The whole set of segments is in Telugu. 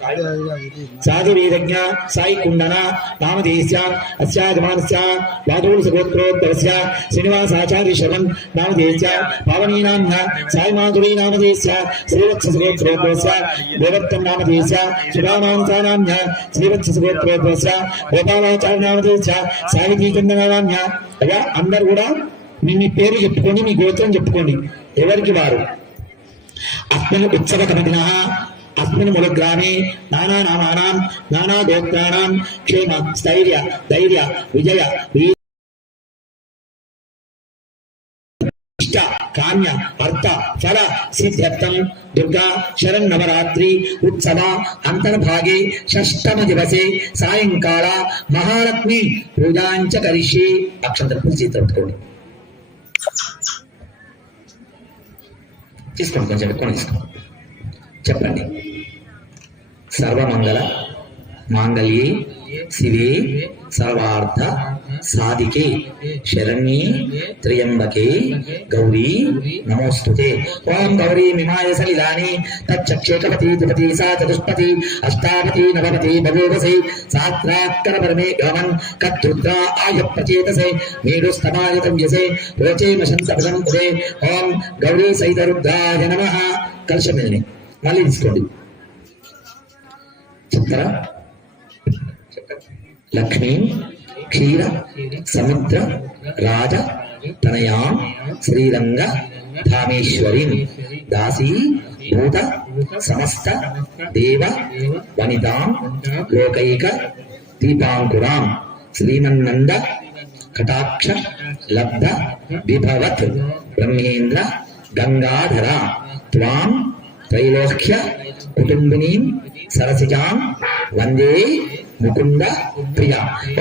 నామధేయ బ్రహ్మపత్ని హరితా నామ్యా సాధువేదజ్ఞ సాయి కుండన నామధేయస్య అస్యాగమానస్య వాదూల సగోత్రోద్భవస్య శ్రీనివాసాచార్య శర్మన్ నామధేయస్య పావనీనామ్న సాయి మాధురీ నామధేయస్య శ్రీవత్స సగోత్రోద్భవస్య దేవత్తం నామధేయస్య సుధామాంసానామ్య శ్రీవత్స సగోత్రోద్భవస్య గోపాలాచార్య నామధేయస్య సావిత్రీ చందనామ్య అయ్యా అందరు కూడా మీ మీ పేరు చెప్పుకోండి మీ గోత్రం చెప్పుకోండి. ఎవరికి వారు? అస్మిన్ ఉత్సవ కమిటిన అస్మిన్ మూలగ్రామే నానా నామానాం నానా గోత్రాణం క్షేమ స్థైర్య ధైర్య విజయ కామ్య అర్థ ఫల సిద్ధ్యర్థం దుర్గా శరణ్ నవరాత్రి ఉత్సవ అంతర్భాగే షష్టమ దివసే సాయంకాల మహాలక్ష్మి పూజాంచ కరిష్యే పూజ చేతుకోండి తీసుకోండి కొంచెం ఎక్కువ తీసుకోండి చెప్పండి। సర్వమంగళ మాంగళ్యే శివే సర్వార్థ సాధికే శరణ్యే త్రయంబకే గౌరీ నమోస్తుతే. ఓం గౌరీ మిమాయ సలిలాని తచ్చక్షేకపతి త్రిపతి సా చతుష్పతి అష్టాపతి నవపతి భగోదసే సాత్రాక్కర పరమే గమన్ కర్తృద్రా ఆయ ప్రచేతసే మేరుస్తమాయతం యసే రోచే మశంసపదం ఉదే ఓం గౌరీ సైత రుద్రాయ నమః. కలిసి మళ్ళీ తీసుకోండి. చెప్తారా లక్ష్మీ క్షీర సముద్ర రాజ తనయాం శ్రీరంగ ధామేశ్వరి దాసీ భూత సమస్త దేవ వనితాం లోకైక దీపాంకురాం శ్రీమన్నంద కటాక్ష లబ్ధ విభవత్ బ్రహ్మేంద్ర గంగాధర త్వాం త్రైలోక్య కుటుంబినీం సరసిజాం వందే ముకుంద ప్రియ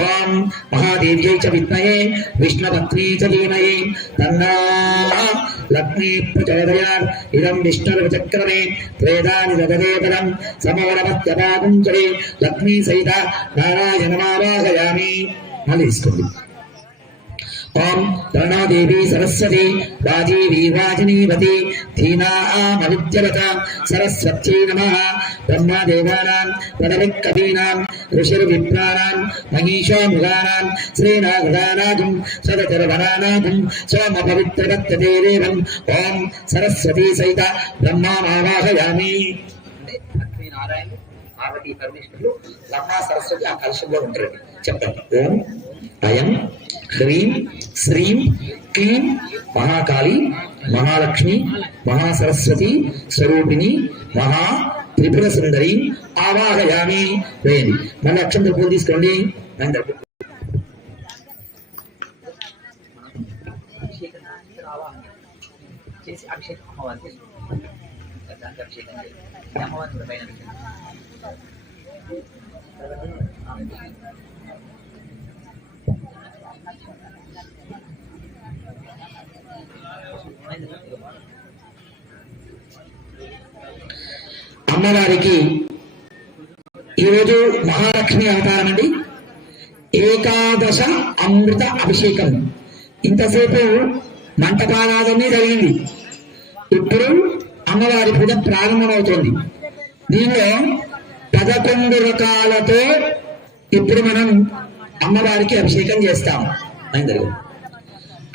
ఓం మహాదేవ్యై చ విద్మహే విష్ణుపత్ని చ ధీమహి తన్నా లక్ష్మీ ప్రచోదయాత్ ఇదం విష్ణుర్వచక్రమే వేదాని దదదే పదం లక్ష్మీ సహిత నారాయణమావాహయామి మళ్ళీ తీసుకోండి ఓం ప్రణోదేవి సరస్వతి రాజీవీ వాజినీవతి ధీనామవిద్యవత సరస్వత్యై నమ బ్రహ్మదేవానాం పదవికవీనాం ఋషిర్విప్రాణాం మహిషో మృగానాం శ్రీనాగదానాథం సదతిర్వనానాథం సోమ పవిత్రవత్తదే ఓం సరస్వతీ సహిత బ్రహ్మామావాహయామి లక్ష్మీనారాయణ పార్వతీ పరమేశ్వరులు బ్రహ్మ సరస్వతి ఆ కలశంలో ఉంటారండి. చెప్పండి. ఓం అయం హ్రీం శ్రీం క్లీం మహాకాళి మహాలక్ష్మి మహాసరస్వతి స్వరూపిణి మహా త్రిపుర సుందరి ఆవాహయామి వేయండి మళ్ళీ అక్షంతర పూలు తీసుకోండి చేసి అభిషేకం అమ్మవారికి చేసుకుంటాం. దానికి అభిషేకం చేయాలి. అమ్మవారిని పైన అమ్మవారికి ఈరోజు మహాలక్ష్మి అవతారం అండి ఏకాదశ అమృత అభిషేకం. ఇంతసేపు మంటపానాదమే జరిగింది. ఇప్పుడు అమ్మవారి పూజ ప్రారంభమవుతోంది. దీనిలో పదకొండు రకాలతో ఇప్పుడు మనం అమ్మవారికి అభిషేకం చేస్తాం. అందరూ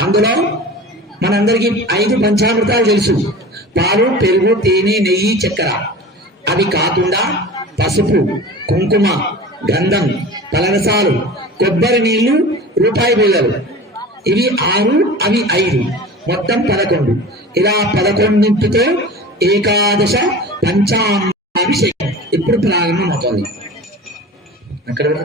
అందులో మనందరికీ ఐదు పంచామృతాలు తెలుసు. పాలు పెరుగు తేనె నెయ్యి చక్కెర. అవి కాకుండా పసుపు కుంకుమ గంధం పలరసాలు కొబ్బరి నీళ్ళు రూపాయి బిళ్ళలు. ఇవి ఆరు అవి ఐదు. మొత్తం పదకొండు. ఇలా పదకొండింటితో ఏకాదశ పంచాభిషేకం ఇప్పుడు ప్రారంభం అవుతుంది. అక్కడ కూడా?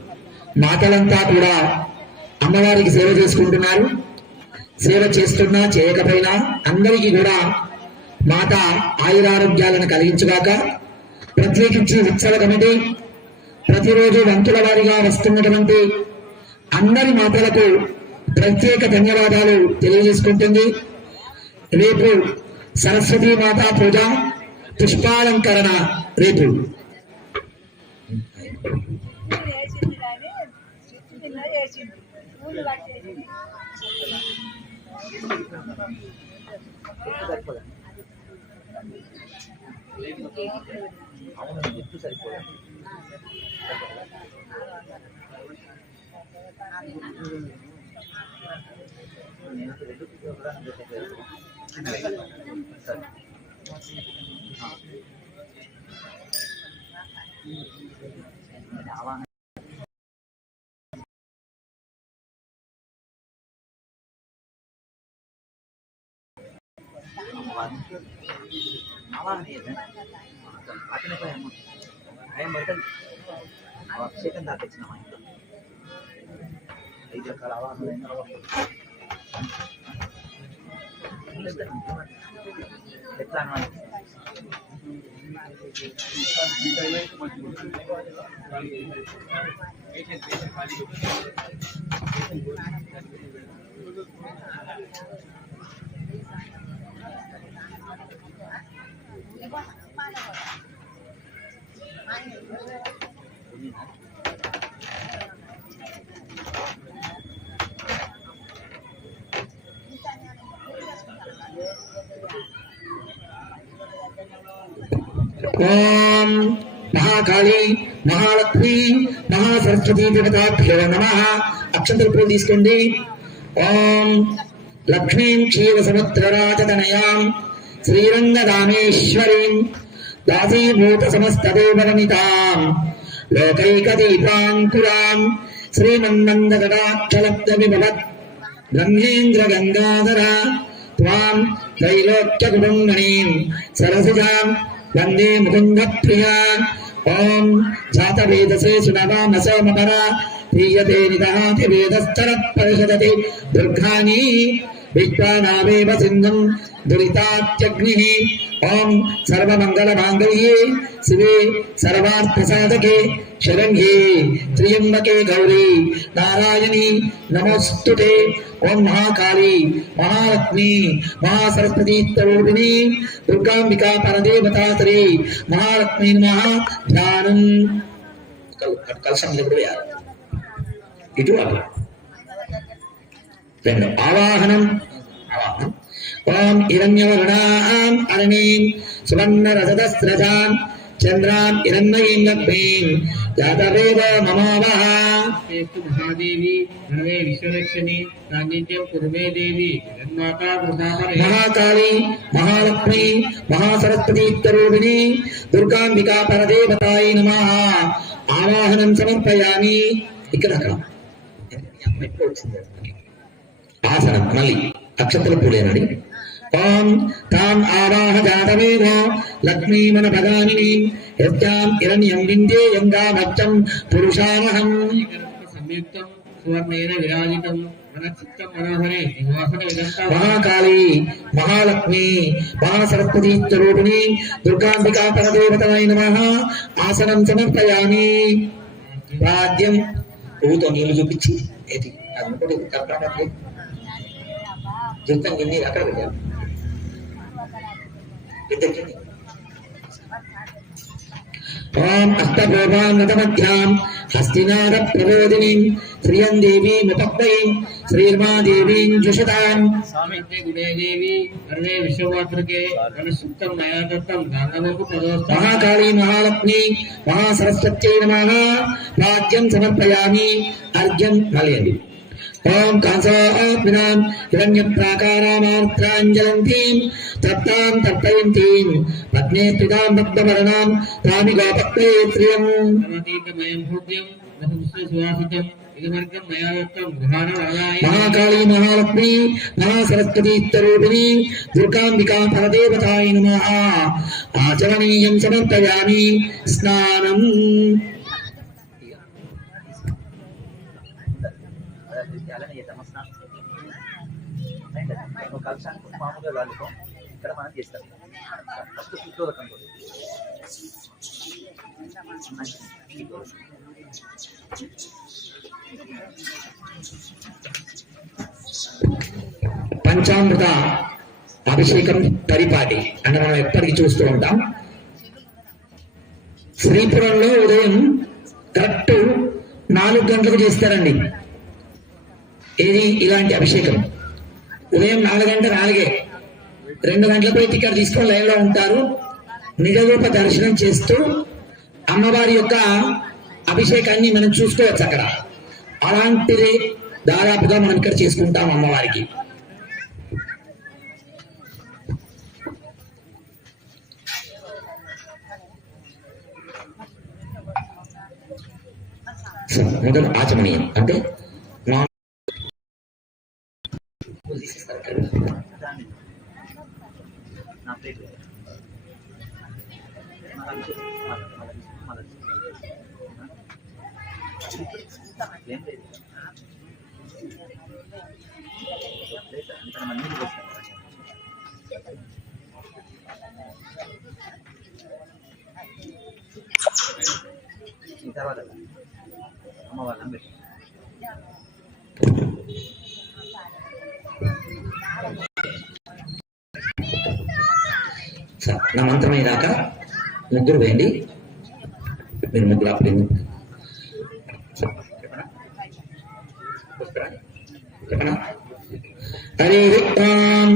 మాతలంతా కూడా అమ్మవారికి సేవ చేసుకుంటున్నారు. సేవ చేస్తున్నా చేయకపోయినా అందరికీ కూడా మాత ఆయురారోగ్యాలను కలిగించుగాక ప్రత్యేకించి ఉత్సవ కమిటీ ప్రతిరోజు వంతుల వారిగా వస్తున్నటువంటి అందరి మాతలకు ప్రత్యేక ధన్యవాదాలు తెలియజేసుకుంటుంది. రేపు సరస్వతీ మాతా పూజ పుష్పాలంకరణ రేపు. అవును ఎక్కువ సరిపోదా నేను రెండు కూడా సరే ఆవాహన ఆవాహన అతని అమ్మ ఆయన పడుతుంది అభిషేకం దాకా వచ్చిన మా ఇంట్లో ఐదు రకాల ఆవాహనలు అయిన ఎట్లా అన్నమాట ఓం మహాకాళి మహాలక్ష్మి మహాసరస్వతి దేవతాభ్యో నమ. అక్షంతల తీసుకోండి. ఓం లక్ష్మీం క్షీర సముద్రరాజతనయాం శ్రీరంగదామేశ్వరీం దాసీభూత సమస్తదేవరమితాం లోకైకదీపాంకురాం శ్రీమన్నందగడాక్షలబ్ద విభవత్ బ్రహ్మేంద్ర గంగాధర త్వాం త్రైలోక్య కుటుంబణీం సరసిజాం वंदे मुकुंद प्रिया ओम जात वेदसे सुनवामस ममरा प्रियते निदाति वेदस्तरत् परिषदति दुर्घानी దుర్గాని విద్వానావేవ సింధం దురితాత్యగ్ని ఓం సర్వమంగళ మాంగళ్యే శివే సర్వార్థ సాధకే శరణ్యే త్రియంబకే గౌరీ నారాయణి నమోస్తుతే ఓం మహాకాళి మహాలక్ష్మి మహాసరస్వతి తరూపిణి దుర్గాంబికా పరదేవతాతరి మహాలక్ష్మి మహా ధ్యానం కలసం ఎప్పుడు వేయాలి ఇటు అటు రెండు. ఆవాహనం. ఆవాహనం. ఓం హిరణ్యవర్ణాం అరణీం సువర్ణ రజతస్రజాం చంద్రాం హిరణ్మయీం లక్ష్మీం జాతవేద మమావహ. మహాదేవి నవే విశ్వలక్ష్మి సాన్నిధ్యం కురుమే దేవి మహాకాళి మహాలక్ష్మి మహాసరస్వతి రూపిణి దుర్గాంబికా పరదేవతాయ నమ. ఆవాహనం సమర్పయామి. ఇక్కడ అక్కడ. ఎప్పుడు వచ్చింది? ఆసనం మళ్ళీ అక్షతల పూలేనండి ఓం తాం ఆవాహ జాతవేద లక్ష్మీమన భగాని యస్యాం హిరణ్యం విందేయం గామచ్చం పురుషామహం. సంయుక్తం సువర్ణేన విరాజితం మహాకాళి మహాలక్ష్మి మహాసరస్వతి రూపిణి దుర్గాంబికా పరదేవతాయ నమ ఆసనం సమర్పయామి. రాజ్యం. పువ్వుతో నీళ్ళు చూపించి అది కర్పూరం జీవితం గిన్నె అక్కడ పెట్టారు ఇద్దరికి ఓం అష్టభోగాంగతమధ్యాం హస్తినాద ప్రబోధిని శ్రియం దేవీముపక్వైం శ్రీర్మాదేవీం జుషతాం స్వామిత్రే గుడే దేవి సర్వే విశ్వమాతృకే మన సుప్తం నయాదత్తం గంగముకు ప్రదోస్తా మహాకాళీ మహాలక్ష్మి మహాసరస్వత్యై నమ రాజ్యం సమర్పయామి అర్ఘ్యం మలయండి ఓం కాంసాత్మినాం హిరణ్యప్రాకారామాత్రాంజలంతీం తప్తాం తర్పయంతీం పద్మే స్థితాం భక్తమరణాం తామి గోపక్తే శ్రియం సర్వతీర్థమయం హృదయం బహుశ్రీ సువాసితం ఇదివర్గం మయా దత్తం గృహాణ వరదాయ మహాకాళీ మహాలక్ష్మి మహాసరస్వతీ స్వరూపిణి దుర్గాంబికా పరదేవతాయ నమః ఆచరణీయం సమర్పయామి స్నానం అలానే చేద్దాం స్నానం నువ్వు కలశానికి మామూలుగా లాలుకో ఇక్కడ మనం చేస్తాం. ఫస్ట్ శుద్ధోదకం పంచామృత అభిషేకం పరిపాటి అని మనం ఎప్పటికీ చూస్తూ ఉంటాం. శ్రీపురంలో ఉదయం కరెక్ట్ నాలుగు గంటలకు చేస్తారండి. ఏది? ఇలాంటి అభిషేకం. ఉదయం నాలుగు గంటల నాలుగే. రెండు గంటలపై టికెట్ తీసుకొని లైన్లో ఉంటారు. నిజరూప దర్శనం చేస్తూ అమ్మవారి యొక్క అభిషేకాన్ని మనం చూసుకోవచ్చు అక్కడ. అలాంటిది దాదాపుగా మనం ఇక్కడ చేసుకుంటాం అమ్మవారికి. మొదలు ఆచమనీయం. అంటే తర్వాత అమ్మ వాళ్ళని పెట్టి నా మంత్రం అయ్యాక ముగ్గురు వేయండి మీరు ముగ్గురు అప్పుడు? సో, చెప్పనా? వస్తారా? చెప్పనా? హరి ఓం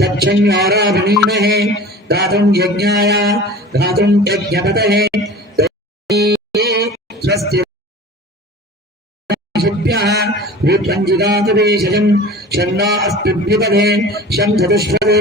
తచ్చన్యారాధనీమహే स्वस्ति षण्डा अस्तिभ्युपदे षण् चतुष्पदे